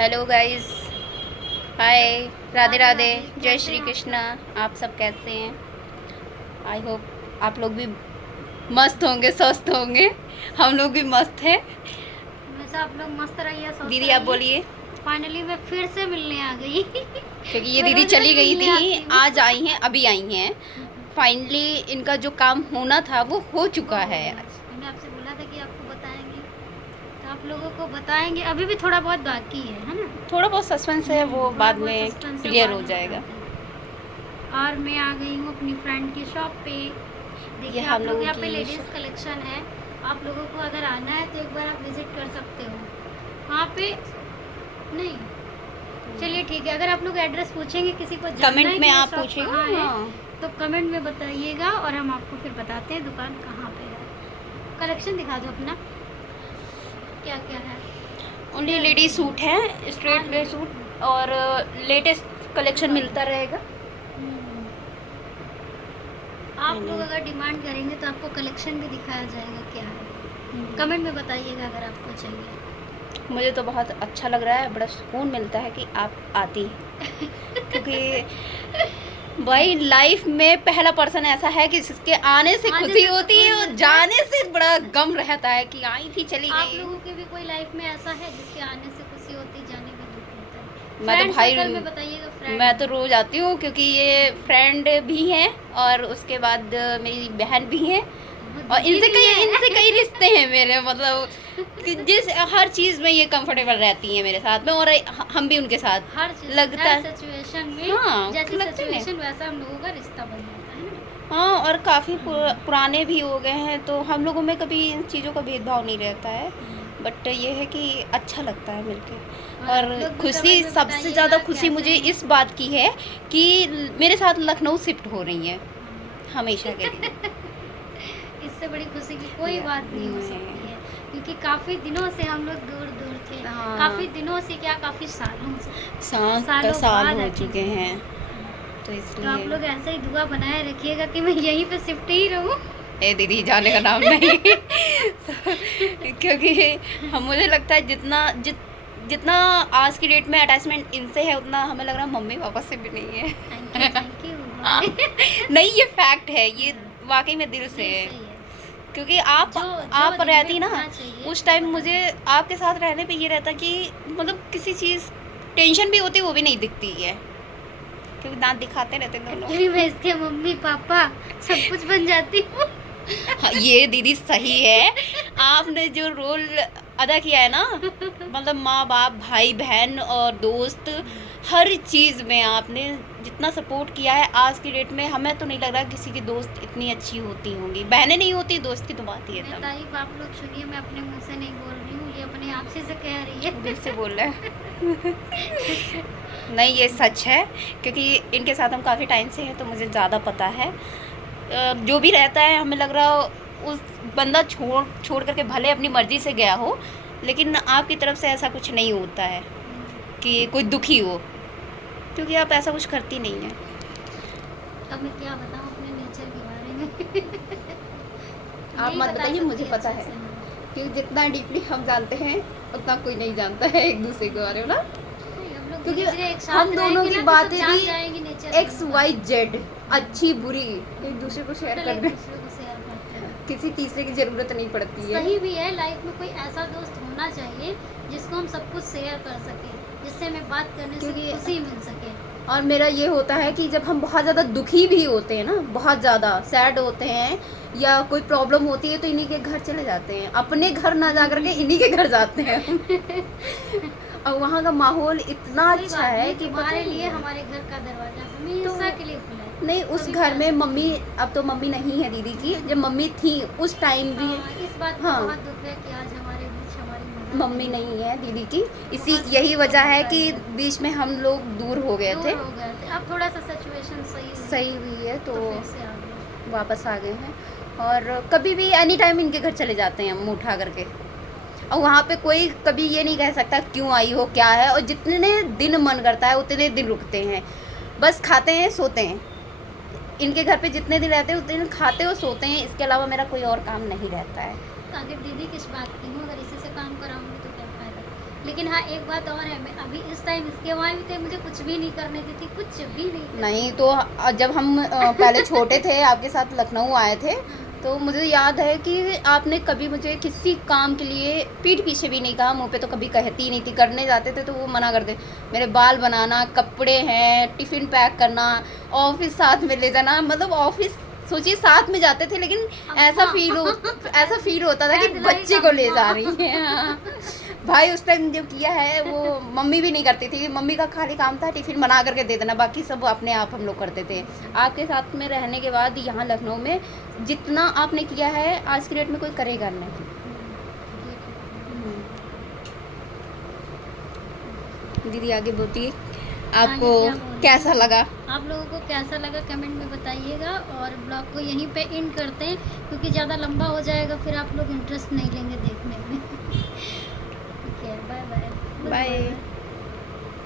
Hello guys, हाय, राधे राधे राधे, राधे। जय कैसे श्री हैं आप कृष्ण। सब? आप सब कैसे हैं? आई होप आप लोग भी मस्त होंगे, स्वस्थ होंगे। हम लोग भी मस्त हैं। हमेशा आप लोग मस्त रहिए, स्वस्थ दीदी आप रहिए। बोलिए। फाइनली मैं फिर से मिलने आ गई। क्योंकि ये मैं दीदी रोज रोज चली गई मिलने थी, आती हूँ। आज आई हैं, अभी आई हैं। फाइनली इनका जो काम होना था वो हो वो चुका हो है गया। आज। मैंने आपसे बोला था कि आपको बताएंगे, तो आप लोगों को बताएंगे। अभी भी थोड़ा बहुत बाकी है ना? थोड़ा बहुत सस्पेंस है, वो थोड़ा बाद बहुत में सस्पेंस है, क्लियर बाद हो में जाएगा। बताते हैं। और मैं आ गई हूँ अपनी फ्रेंड की शॉप पे। ये देखिए, हम आप लोग लोगों यहाँ पे की लेडीज़ कलेक्शन है। आप लोगों को अगर आना है तो एक बार आप विजिट कर सकते हो वहाँ पे। नहीं, चलिए ठीक है। अगर आप लोग एड्रेस पूछेंगे, किसी को जानना कमेंट है में कि ये आप शॉप पूछिएगा। कहाँ है, हाँ, तो कमेंट में बताइएगा और हम आपको फिर बताते हैं दुकान कहाँ पे है। कलेक्शन दिखा दो अपना, क्या क्या है। ओनली इधर लेडीज देखिए। सूट है, हाँ, स्ट्रेट वेयर लेडीज सूट और लेटेस्ट कलेक्शन दिखा मिलता दो। रहेगा। आप लोग अगर डिमांड करेंगे तो आपको कलेक्शन भी दिखाया जाएगा क्या है। कमेंट में बताइएगा अगर आपको चाहिए। मुझे तो बहुत अच्छा लग रहा है, बड़ा सुकून मिलता है कि आप आती हैं। क्योंकि भाई लाइफ में पहला पर्सन ऐसा है कि जिसके आने से आने खुशी से होती है सुकून और मिलता है। जाने से बड़ा गम रहता है कि आई थी चली आप गई। लोगों के भी कोई लाइफ में ऐसा है जिसके आने से खुशी होती, जाने में दुख होता है? मैं तो फ्रेंड भाई, सर्कल में बताइएगा, मैं तो फ्रेंड। रोज आती हूँ क्योंकि ये फ्रेंड भी हैं और उसके बाद मेरी बहन भी हैं और दीदी भी इनसे है। कई रिश्ते हैं मेरे, मतलब कि जिस हर चीज़ में ये कंफर्टेबल रहती हैं मेरे साथ में और हम भी उनके साथ हर चीज, लगता हर है। सिचुएशन में हाँ, जैसी लगता है ना। सिचुएशन वैसा हम लोगों का रिश्ता बन जाता है ना। हाँ, और काफ़ी पुराने भी हो गए हैं तो हम लोगों में कभी इन चीज़ों का भेदभाव नहीं रहता है। बट ये है कि अच्छा लगता है मिलके। और और आप लोग भी खुशी, कमेंट में सबसे ज़्यादा बताइएगा खुशी कैसे मुझे हैं। इस बात की है कि मेरे साथ लखनऊ शिफ्ट हो रही हैं हमेशा के लिए। इससे बड़ी खुशी की कोई या बात नहीं हो सकती है, क्योंकि काफ़ी दिनों से हम लोग दूर दूर थे। हाँ, काफ़ी दिनों से क्या, काफ़ी सालों से, का सालों साल बाद हो चुके अकेले हैं, हैं। तो तो आप इसलिए। लोग ऐसे ही दुआ बनाए रखिएगा कि मैं यहीं पे शिफ्ट ही रहूं। ए दीदी जाने का नाम नहीं। क्योंकि हम, मुझे लगता है जितना आज की डेट में अटैचमेंट इनसे है उतना हमें लग रहा है मम्मी पापा से भी नहीं है। थैंक यू भाई। नहीं, ये फैक्ट है, ये वाकई में दिल से दिल है। से ही है। क्योंकि जो जो आप दिल में रहती ना होना चाहिए उस वो टाइम, मुझे बताना। आपके साथ रहने पे ये रहता कि मतलब किसी चीज़ टेंशन भी होती वो भी नहीं दिखती है, क्योंकि दांत दिखाते रहते दोनों। एक्चुअली मैं इसके मम्मी पापा सब कुछ बन जाती हूँ। हाँ, ये दीदी सही है। आपने जो रोल अदा किया है ना, मतलब माँ बाप, भाई बहन और दोस्त, हर चीज़ में आपने जितना सपोर्ट किया है। आज की डेट में हमें तो नहीं लग रहा किसी की दोस्त इतनी अच्छी होती होंगी। बहनें नहीं होती, दोस्त की तो बात ही है मैं तब। तारीफ आप लोग सुनिए, मैं अपने मुंह से नहीं बोल रही हूँ, ये अपने आप से कह रही है। दिल से बोल रहे हैं। नहीं, ये सच है, क्योंकि इनके साथ हम काफ़ी टाइम से हैं तो मुझे ज़्यादा पता है। जो भी रहता है हमें लग रहा उस बंदा छोड़ करके भले अपनी मर्ज़ी से गया हो, लेकिन आपकी तरफ से ऐसा कुछ नहीं होता है कि कोई दुखी हो, क्योंकि आप ऐसा कुछ करती नहीं हैं। अब मैं क्या बताऊँ अपने नेचर के बारे में। आप यही मत बता बताइए, मुझे सकती पता अच्छे है से मैं। कि जितना डीपली हम जानते हैं उतना कोई नहीं जानता है एक दूसरे के बारे में ना। नहीं, हम लोग क्योंकि धीरे धीरे एक हम साथ दोनों रहेंगे की ना तो सब बातें जान भी जाएंगे नेचर एक्स वाई जेड, अच्छी बुरी, एक दूसरे को शेयर टोटल एक करने दूसरे को शेयर करते हैं। किसी तीसरे की ज़रूरत नहीं पड़ती है। सही भी है, लाइफ में कोई ऐसा दोस्त होना चाहिए जिसको हम सब कुछ शेयर कर सकें, जिससे हमें बात करने से क्योंकि खुशी मिल सके। और मेरा ये होता है कि जब हम बहुत ज़्यादा दुखी भी होते हैं ना, बहुत ज़्यादा सैड होते हैं या कोई प्रॉब्लम होती है तो इन्हीं के घर चले जाते हैं, अपने घर ना जा करके इन्हीं के घर जाते हैं हम। और वहाँ का माहौल इतना कोई अच्छा बात है नहीं, कि पता तुम्हारे नहीं लिए है। हमारे घर का दरवाजा हमेशा के लिए खुला है। नहीं, उस कभी भी घर आ में सकते मम्मी, हैं। अब तो मम्मी नहीं है दीदी की, जब मम्मी थी उस टाइम भी। हाँ, इस बात का हाँ, बहुत दुख है कि आज हमारे बीच हमारी मदर मम्मी नहीं है दीदी की, इसी बहुत यही दुख का वजह है विषय कि है। बीच में हम लोग दूर हो गए दूर थे। हो गए थे, अब थोड़ा सा सिचुएशन सही हुई है तो फिर से आ गए। वापस आ गए हैं। और कभी भी एनी टाइम इनके घर चले जाते हैं हम उठा करके, और वहाँ पे कोई कभी ये नहीं कह सकता क्यों आई हो, क्या है। और जितने दिन मन करता है उतने दिन रुकते हैं, बस खाते हैं सोते हैं। इनके घर पे जितने दिन रहते हैं उतने दिन खाते और सोते हैं, इसके अलावा मेरा कोई और काम नहीं रहता है। तो अगर दीदी किस बात की हूँ, अगर इसी से काम कराऊंगी तो क्या फ़ायदा। लेकिन हाँ एक बात और है, मैं अभी इस टाइम इसके वहाँ भी थे, मुझे कुछ भी नहीं करने देती, कुछ भी नहीं। नहीं तो जब हम पहले छोटे थे आपके साथ लखनऊ आए थे, तो मुझे याद है कि आपने कभी मुझे किसी काम के लिए पीठ पीछे भी नहीं कहा, मुंह पे तो कभी कहती ही नहीं थी। करने जाते थे तो वो मना करते, मेरे बाल बनाना, कपड़े हैं, टिफ़िन पैक करना, ऑफिस साथ में ले जाना, मतलब ऑफिस सोचिए साथ में जाते थे, लेकिन ऐसा फील होता था कि ऐसे लगे बच्चे को ले जा अम्मा। रही है। हाँ। भाई उस टाइम जो किया है वो मम्मी भी नहीं करती थी, मम्मी का खाली काम था टिफ़िन बना करके दे देना, बाकी सब अपने आप हम लोग करते थे। आपके साथ में रहने के बाद यहाँ लखनऊ में जितना आपने किया है आज की डेट में कोई करेगा नहीं। दीदी आगे बोलिए, आपको आगे क्या बोलूं? कैसा लगा? आप लोगों को कैसा लगा कमेंट में बताइएगा, और ब्लॉग को यहीं पे एंड करते हैं क्योंकि ज़्यादा लंबा हो जाएगा, फिर आप लोग इंटरेस्ट नहीं लेंगे देखने में। ठीक है, बाय बाय। बाय।